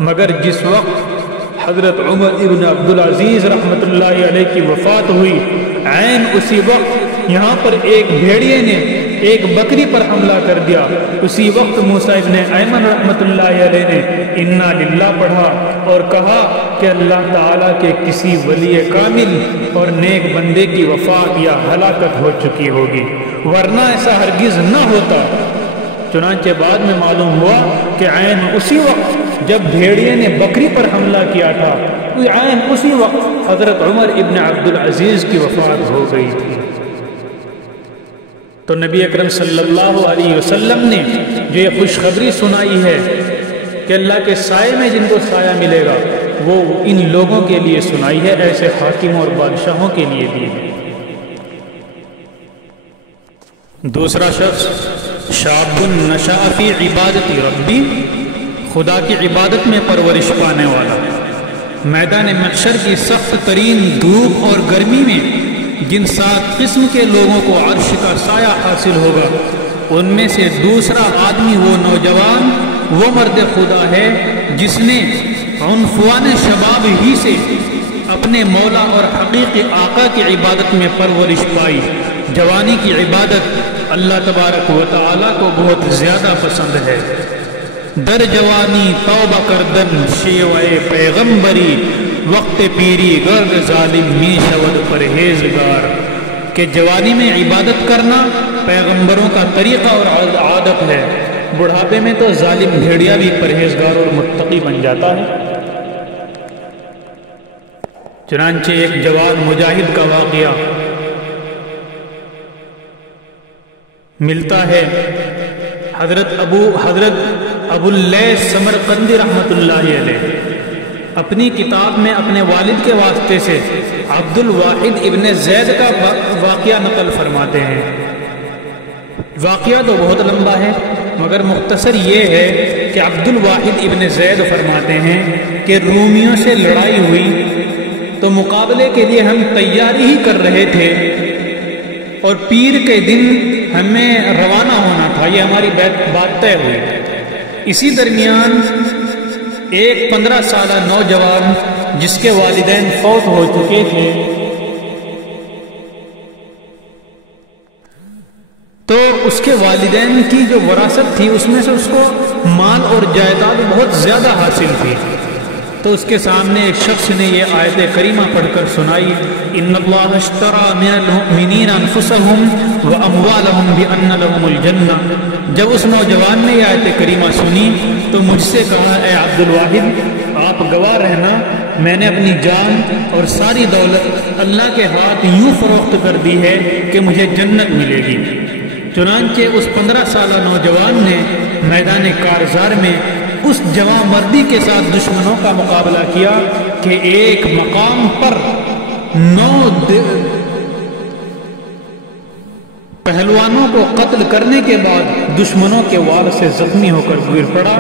مگر جس وقت حضرت عمر ابن عبدالعزیز رحمۃ اللہ علیہ کی وفات ہوئی، عین اسی وقت یہاں پر ایک بھیڑیے نے ایک بکری پر حملہ کر دیا۔ اسی وقت موسیٰ ابن ایمن رحمۃ اللہ علیہ نے انا للہ پڑھا اور کہا کہ اللہ تعالیٰ کے کسی ولی کامل اور نیک بندے کی وفات یا ہلاکت ہو چکی ہوگی، ورنہ ایسا ہرگز نہ ہوتا۔ چنانچہ بعد میں معلوم ہوا کہ عین اسی وقت جب بھیڑیے نے بکری پر حملہ کیا تھا، عین اسی وقت حضرت عمر ابن عبدالعزیز کی وفات ہو گئی تھی۔ تو نبی اکرم صلی اللہ علیہ وسلم نے جو یہ خوشخبری سنائی ہے کہ اللہ کے سائے میں جن کو سایہ ملے گا، وہ ان لوگوں کے لیے سنائی ہے، ایسے حاکموں اور بادشاہوں کے لیے بھی ہے۔ دوسرا شخص شاب نشأ فی عبادت ربی، خدا کی عبادت میں پرورش پانے والا، میدان محشر کی سخت ترین دھوپ اور گرمی میں جن 7 قسم کے لوگوں کو عرش کا سایہ حاصل ہوگا، ان میں سے دوسرا آدمی وہ نوجوان، وہ مرد خدا ہے جس نے عنفوان شباب ہی سے اپنے مولا اور حقیقی آقا کی عبادت میں پرورش پائی۔ جوانی کی عبادت اللہ تبارک و تعالیٰ کو بہت زیادہ پسند ہے۔ در جوانی توبہ کردن شیوئے پیغمبری، وقت پیری گرد ظالم می شود پرہیزگار، کہ جوانی میں عبادت کرنا پیغمبروں کا طریقہ اور عادت ہے، بڑھاپے میں تو ظالم بھیڑیا بھی پرہیزگار اور متقی بن جاتا ہے۔ چنانچہ ایک جوان مجاہد کا واقعہ ملتا ہے۔ حضرت ابو اللیث سمرقندی رحمۃ اللہ علیہ اپنی کتاب میں اپنے والد کے واسطے سے عبد الواحد ابن زید کا واقعہ نقل فرماتے ہیں۔ واقعہ تو بہت لمبا ہے، مگر مختصر یہ ہے کہ عبد الواحد ابن زید فرماتے ہیں کہ رومیوں سے لڑائی ہوئی تو مقابلے کے لیے ہم تیاری ہی کر رہے تھے اور پیر کے دن ہمیں روانہ ہونا تھا، یہ ہماری بات طے ہوئی۔ اسی درمیان ایک 15 سالہ نوجوان جس کے والدین فوت ہو چکے تھے، تو اس کے والدین کی جو وراثت تھی اس میں سے اس کو مال اور جائیداد بہت زیادہ حاصل تھی۔ تو اس کے سامنے ایک شخص نے یہ آیت کریمہ پڑھ کر سنائی، ان اللہ اشترى من المؤمنین انفسهم واموالهم بان لهم الجنہ۔ جب اس نوجوان نے یہ آیت کریمہ سنی تو مجھ سے کہا، اے عبد الواحد آپ گواہ رہنا، میں نے اپنی جان اور ساری دولت اللہ کے ہاتھ یوں فروخت کر دی ہے کہ مجھے جنت ملے گی۔ چنانچہ اس 15 سالہ نوجوان نے میدان کارزار میں اس جواں مردی کے ساتھ دشمنوں کا مقابلہ کیا کہ ایک مقام پر 9 پہلوانوں کو قتل کرنے کے بعد دشمنوں کے وار سے زخمی ہو کر گر پڑا،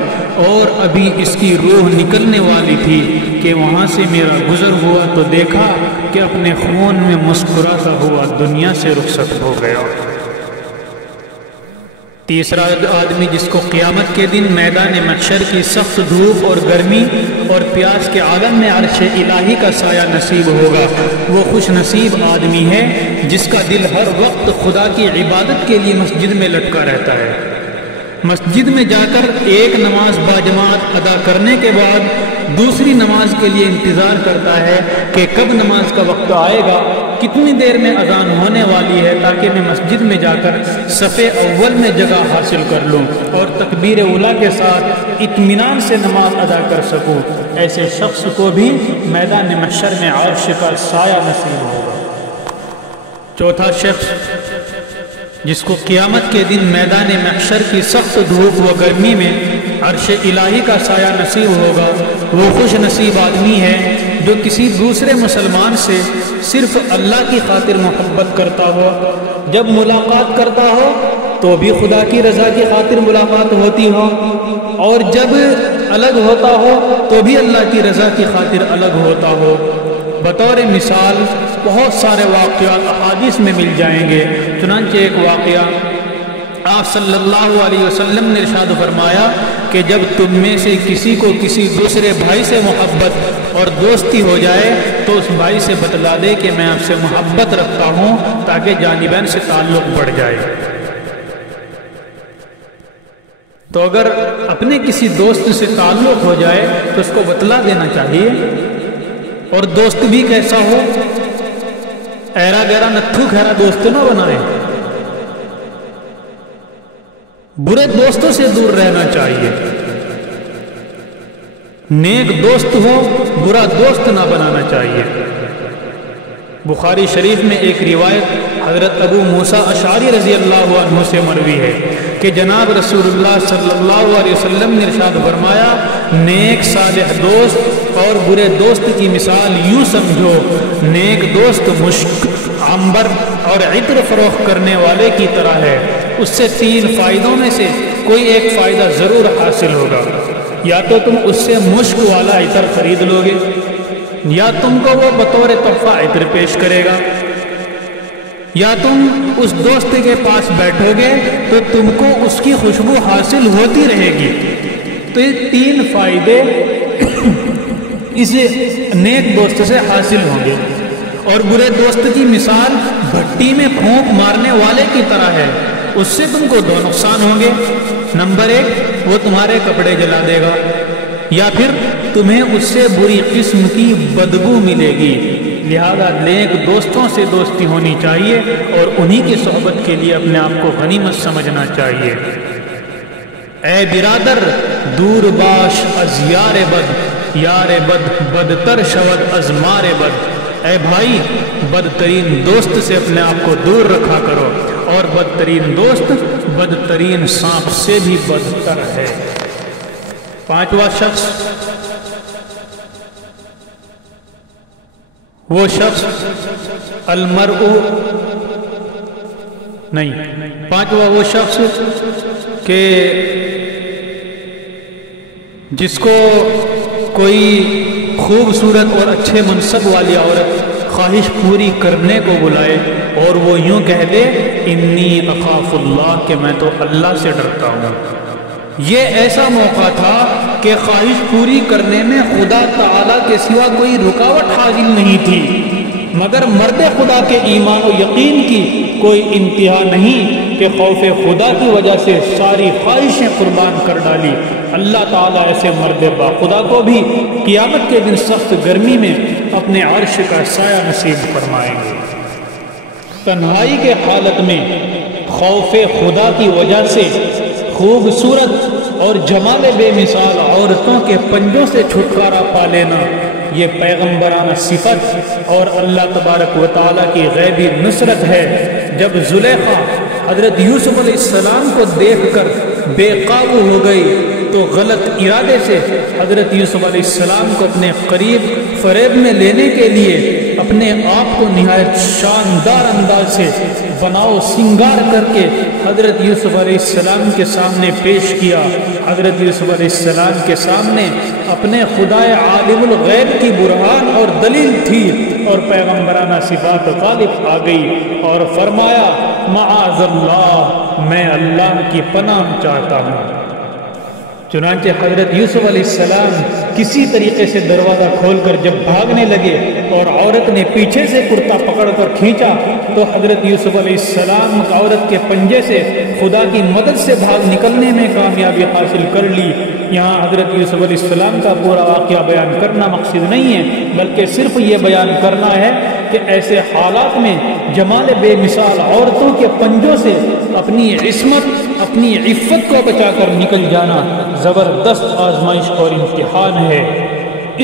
اور ابھی اس کی روح نکلنے والی تھی کہ وہاں سے میرا گزر ہوا تو دیکھا کہ اپنے خون میں مسکراتا ہوا دنیا سے رخصت ہو گیا۔ تیسرا آدمی جس کو قیامت کے دن میدان محشر کی سخت دھوپ اور گرمی اور پیاس کے عالم میں عرش الہی کا سایہ نصیب ہوگا، وہ خوش نصیب آدمی ہے جس کا دل ہر وقت خدا کی عبادت کے لیے مسجد میں لٹکا رہتا ہے۔ مسجد میں جا کر ایک نماز باجماعت ادا کرنے کے بعد دوسری نماز کے لیے انتظار کرتا ہے کہ کب نماز کا وقت آئے گا، کتنی دیر میں اذان ہونے والی ہے، تاکہ میں مسجد میں جا کر صف اول میں جگہ حاصل کر لوں اور تکبیر اولیٰ کے ساتھ اطمینان سے نماز ادا کر سکوں۔ ایسے شخص کو بھی میدان محشر میں عرش کا سایہ نصیب ہوگا۔ چوتھا شخص جس کو قیامت کے دن میدان محشر کی سخت دھوپ و گرمی میں عرش الہی کا سایہ نصیب ہوگا۔ وہ خوش نصیب آدمی ہے جو کسی دوسرے مسلمان سے صرف اللہ کی خاطر محبت کرتا ہو، جب ملاقات کرتا ہو تو بھی خدا کی رضا کی خاطر ملاقات ہوتی ہو، اور جب الگ ہوتا ہو تو بھی اللہ کی رضا کی خاطر الگ ہوتا ہو۔ بطور مثال بہت سارے واقعات احادیث میں مل جائیں گے، چنانچہ ایک واقعہ آپ صلی اللہ علیہ وسلم نے ارشاد فرمایا کہ جب تم میں سے کسی کو کسی دوسرے بھائی سے محبت اور دوستی ہو جائے تو اس بھائی سے بتلا دے کہ میں آپ سے محبت رکھتا ہوں، تاکہ جانبین سے تعلق بڑھ جائے۔ تو اگر اپنے کسی دوست سے تعلق ہو جائے تو اس کو بتلا دینا چاہیے، اور دوست بھی کیسا ہو، ایرا گیرا نتھو کھیرا دوست نہ بنائے، برے دوستوں سے دور رہنا چاہیے، نیک دوست ہو، برا دوست نہ بنانا چاہیے۔ بخاری شریف میں ایک روایت حضرت ابو موسیٰ اشعری رضی اللہ عنہ سے مروی ہے کہ جناب رسول اللہ صلی اللہ علیہ وسلم نے ارشاد فرمایا، نیک صالح دوست اور برے دوست کی مثال یوں سمجھو، نیک دوست مشک، عنبر اور عطر فروخت کرنے والے کی طرح ہے، اس سے 3 فائدوں میں سے کوئی ایک فائدہ ضرور حاصل ہوگا، یا تو تم اس سے مشک والا عطر خرید لو گے، یا تم کو وہ بطور تحفہ عطر پیش کرے گا، یا تم اس دوست کے پاس بیٹھو گے تو تم کو اس کی خوشبو حاصل ہوتی رہے گی۔ تو یہ 3 فائدے اس نیک دوست سے حاصل ہوں گے۔ اور برے دوست کی مثال بھٹی میں پھونک مارنے والے کی طرح ہے، اس سے تم کو 2 نقصان ہوں گے۔ نمبر 1، وہ تمہارے کپڑے جلا دے گا، یا پھر تمہیں اس سے بری قسم کی بدبو ملے گی۔ لہذا نیک دوستوں سے دوستی ہونی چاہیے اور انہی کی صحبت کے لیے اپنے آپ کو غنیمت سمجھنا چاہیے۔ اے برادر دور باش از یار بد، یار بد بدتر شود از مار بد۔ اے بھائی بدترین دوست سے اپنے آپ کو دور رکھا کرو، اور بدترین دوست بدترین سانپ سے بھی بدتر ہے۔ 5واں شخص، وہ شخص المرء نہیں، 5واں وہ شخص کہ جس کو کوئی خوبصورت اور اچھے منصب والی عورت خواہش پوری کرنے کو بلائے اور وہ یوں کہہ دے انی اخاف اللہ، کہ میں تو اللہ سے ڈرتا ہوں۔ یہ ایسا موقع تھا کہ خواہش پوری کرنے میں خدا تعالیٰ کے سوا کوئی رکاوٹ حاصل نہیں تھی، مگر مرد خدا کے ایمان و یقین کی کوئی انتہا نہیں کہ خوف خدا کی وجہ سے ساری خواہشیں قربان کر ڈالی۔ اللہ تعالیٰ ایسے مرد با خدا کو بھی قیامت کے دن سخت گرمی میں اپنے عرش کا سایہ نصیب فرمائیں گے۔ تنہائی کے حالت میں خوف خدا کی وجہ سے خوبصورت اور جمال بے مثال عورتوں کے پنجوں سے چھٹکارا پا لینا، یہ پیغمبرانہ صفت اور اللہ تبارک و تعالیٰ کی غیبی نصرت ہے۔ جب زلیخا حضرت یوسف علیہ السلام کو دیکھ کر بے قابو ہو گئی تو غلط ارادے سے حضرت یوسف علیہ السلام کو اپنے قریب فریب میں لینے کے لیے اپنے آپ کو نہایت شاندار انداز سے بناؤ سنگار کر کے حضرت یوسف علیہ السلام کے سامنے پیش کیا۔ حضرت یوسف علیہ السلام کے سامنے اپنے خدائے عالم الغیب کی برہان اور دلیل تھی، اور پیغمبرانہ صفات غالب آ گئی، اور فرمایا معاذ اللہ، میں اللہ کی پناہ چاہتا ہوں۔ چنانچہ حضرت یوسف علیہ السلام کسی طریقے سے دروازہ کھول کر جب بھاگنے لگے اور عورت نے پیچھے سے کرتا پکڑ کر کھینچا تو حضرت یوسف علیہ السلام عورت کے پنجے سے خدا کی مدد سے بھاگ نکلنے میں کامیابی حاصل کر لی۔ یہاں حضرت یوسف علیہ السلام کا پورا واقعہ بیان کرنا مقصد نہیں ہے، بلکہ صرف یہ بیان کرنا ہے کہ ایسے حالات میں جمال بے مثال عورتوں کے پنجوں سے اپنی عصمت، اپنی عفت کو بچا کر نکل جانا زبردست آزمائش اور امتحان ہے۔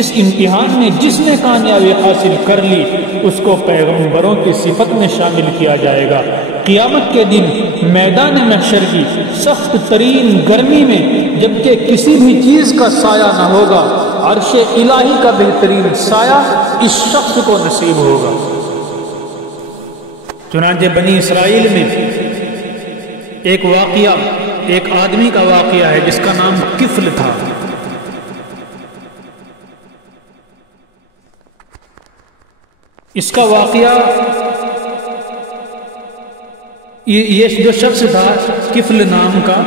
اس امتحان میں جس نے کامیابی حاصل کر لی اس کو پیغمبروں کی صفت میں شامل کیا جائے گا۔ قیامت کے دن میدان محشر کی سخت ترین گرمی میں، جبکہ کسی بھی چیز کا سایہ نہ ہوگا، عرش الہی کا بہترین سایہ اس شخص کو نصیب ہوگا۔ چنانچہ بنی اسرائیل میں ایک واقعہ، ایک آدمی کا واقعہ ہے جس کا نام کفل تھا۔ اس کا واقعہ، یہ جو شخص تھا کفل نام کا،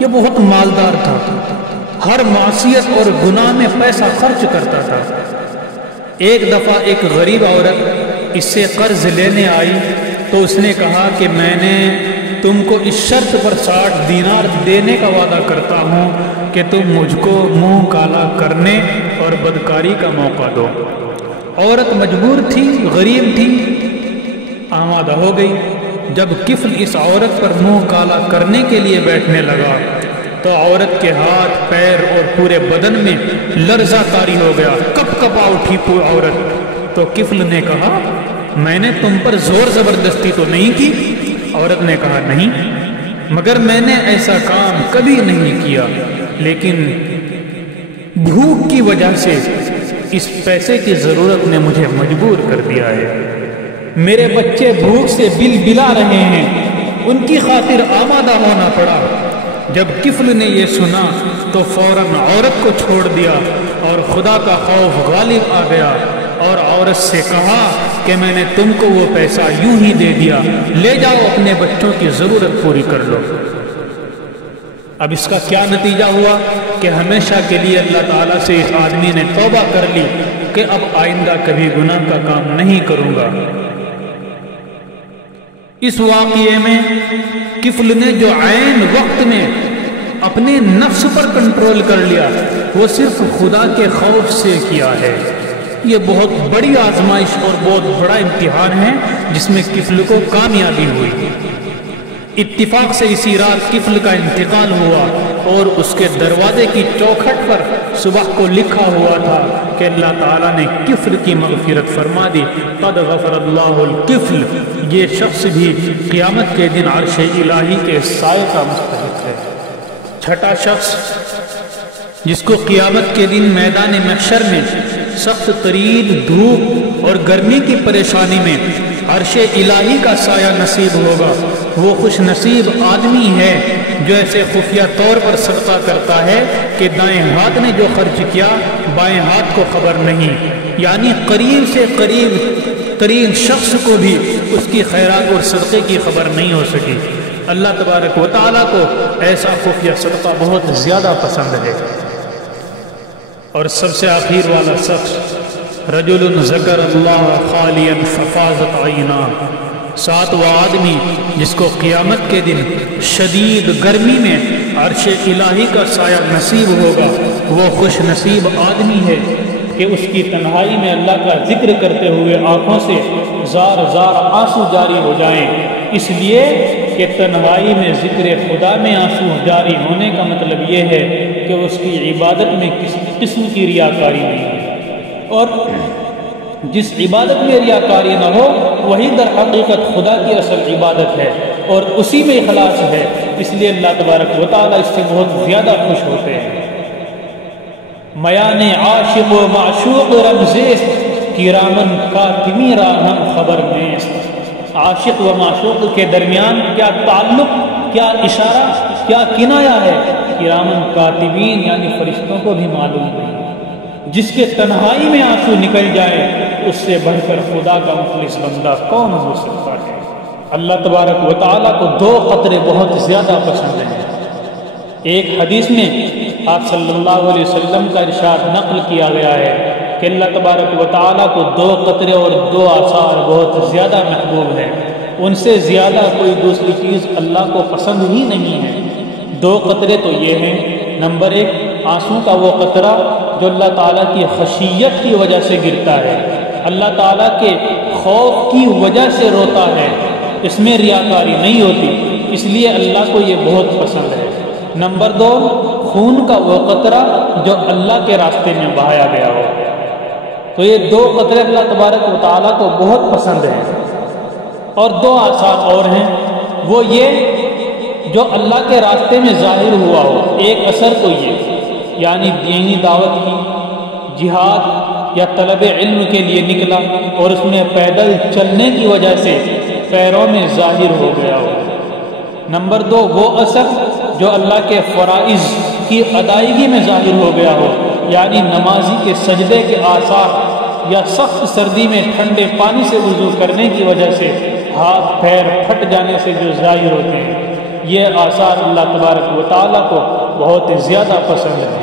یہ بہت مالدار تھا، ہر معصیت اور گناہ میں پیسہ خرچ کرتا تھا۔ ایک دفعہ ایک غریب عورت اس سے قرض لینے آئی تو اس نے کہا کہ میں نے تم کو اس شرط پر 60 دینار دینے کا وعدہ کرتا ہوں کہ تم مجھ کو منہ کالا کرنے اور بدکاری کا موقع دو۔ عورت مجبور تھی، غریب تھی، آمادہ ہو گئی۔ جب کفل اس عورت پر منہ کالا کرنے کے لیے بیٹھنے لگا تو عورت کے ہاتھ، پیر اور پورے بدن میں لرزہ طاری ہو گیا، کپ کپا اٹھی پوری عورت۔ تو کفل نے کہا میں نے تم پر زور زبردستی تو نہیں کی؟ عورت نے کہا نہیں، مگر میں نے ایسا کام کبھی نہیں کیا، لیکن بھوک کی وجہ سے اس پیسے کی ضرورت نے مجھے مجبور کر دیا ہے۔ میرے بچے بھوک سے بل بلا رہے ہیں، ان کی خاطر آمادہ ہونا پڑا۔ جب کفل نے یہ سنا تو فوراً عورت کو چھوڑ دیا اور خدا کا خوف غالب آ گیا، اور عورت سے کہا کہ میں نے تم کو وہ پیسہ یوں ہی دے دیا، لے جاؤ اپنے بچوں کی ضرورت پوری کر لو۔ اب اس کا کیا نتیجہ ہوا کہ ہمیشہ کے لیے اللہ تعالیٰ سے اس آدمی نے توبہ کر لی کہ اب آئندہ کبھی گناہ کا کام نہیں کروں گا۔ اس واقعے میں کفل نے جو عین وقت میں اپنے نفس پر کنٹرول کر لیا وہ صرف خدا کے خوف سے کیا ہے۔ یہ بہت بڑی آزمائش اور بہت بڑا امتحان ہے جس میں کفل کو کامیابی ہوئی۔ اتفاق سے اسی رات کفل کا انتقال ہوا اور اس کے دروازے کی چوکھٹ پر صبح کو لکھا ہوا تھا کہ اللہ تعالیٰ نے کفل کی مغفرت فرما دی، قد غفر اللہ الکفل۔ یہ شخص بھی قیامت کے دن عرش الہی کے سائے کا مستحق ہے۔ چھٹا شخص جس کو قیامت کے دن میدان محشر میں سخت ترین دھوپ اور گرمی کی پریشانی میں عرش الہی کا سایہ نصیب ہوگا، وہ خوش نصیب آدمی ہے جو ایسے خفیہ طور پر صدقہ کرتا ہے کہ دائیں ہاتھ نے جو خرچ کیا بائیں ہاتھ کو خبر نہیں، یعنی قریب سے قریب ترین شخص کو بھی اس کی خیرات اور صدقے کی خبر نہیں ہو سکی۔ اللہ تبارک و تعالیٰ کو ایسا خفیہ صدقہ بہت زیادہ پسند ہے۔ اور سب سے آخر والا شخص رجل ذکر اللہ خالیا ففاضت عیناہ، ساتواں آدمی جس کو قیامت کے دن شدید گرمی میں عرش الہی کا سایہ نصیب ہوگا، وہ خوش نصیب آدمی ہے کہ اس کی تنہائی میں اللہ کا ذکر کرتے ہوئے آنکھوں سے زار زار آنسو جاری ہو جائیں، اس لیے کہ تنہائی میں ذکر خدا میں آنسو جاری ہونے کا مطلب یہ ہے کہ اس کی عبادت میں کسی قسم کی ریاکاری نہیں ہے، اور جس عبادت میں ریاکاری نہ ہو وہی در حقیقت خدا کی اصل عبادت ہے اور اسی میں اخلاص ہے، اس لیے اللہ تبارک و تعالیٰ اس سے بہت زیادہ خوش ہوتے ہیں۔ میان عاشق و معشوق رمزیست، کرامن کاتمی راہم خبر نیست۔ عاشق و معشوق کے درمیان کیا تعلق، کیا اشارہ، کیا کنایہ ہے، کرامن کاتبین یعنی فرشتوں کو بھی معلوم نہیں۔ جس کے تنہائی میں آنسو نکل جائے اس سے بڑھ کر خدا کا مخلص بندہ کون ہو سکتا ہے۔ اللہ تبارک و تعالیٰ کو دو قطرے بہت زیادہ پسند ہیں۔ ایک حدیث میں آپ صلی اللہ علیہ وسلم کا ارشاد نقل کیا گیا ہے کہ اللہ تبارک و تعالیٰ کو دو قطرے اور دو آثار بہت زیادہ محبوب ہیں، ان سے زیادہ کوئی دوسری چیز اللہ کو پسند ہی نہیں ہے۔ دو قطرے تو یہ ہیں، نمبر ایک آنسو کا وہ قطرہ جو اللہ تعالیٰ کی خشیت کی وجہ سے گرتا ہے، اللہ تعالیٰ کے خوف کی وجہ سے روتا ہے، اس میں ریاکاری نہیں ہوتی، اس لیے اللہ کو یہ بہت پسند ہے۔ نمبر دو خون کا وہ قطرہ جو اللہ کے راستے میں بہایا گیا ہو، تو یہ دو قطرے اللہ تبارک و تعالیٰ کو بہت پسند ہیں۔ اور دو آثار اور ہیں، وہ یہ جو اللہ کے راستے میں ظاہر ہوا ہو، ایک اثر تو یہ یعنی دینی دعوت کی، جہاد یا طلب علم کے لیے نکلا اور اس میں پیدل چلنے کی وجہ سے پیروں میں ظاہر ہو گیا ہو۔ نمبر 2 وہ اثر جو اللہ کے فرائض کی ادائیگی میں ظاہر ہو گیا ہو، یعنی نمازی کے سجدے کے آثار یا سخت سردی میں ٹھنڈے پانی سے وضو کرنے کی وجہ سے ہاتھ پیر پھٹ جانے سے جو ظاہر ہوتے ہیں، یہ آثار اللہ تبارک و تعالیٰ کو بہت زیادہ پسند ہے۔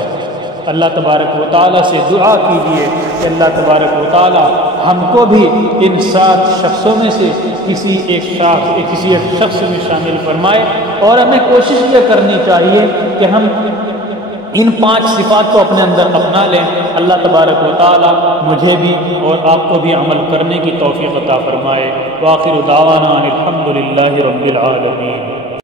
اللہ تبارک و تعالیٰ سے دعا کیجیے کہ اللہ تبارک و تعالیٰ ہم کو بھی ان 7 شخصوں میں سے کسی ایک شخص میں شامل فرمائے، اور ہمیں کوشش یہ کرنی چاہیے کہ ہم ان 5 صفات کو اپنے اندر اپنا لیں۔ اللہ تبارک و تعالیٰ مجھے بھی اور آپ کو بھی عمل کرنے کی توفیق عطا فرمائے۔ وآخر دعوانا ان الحمد للہ رب العالمین۔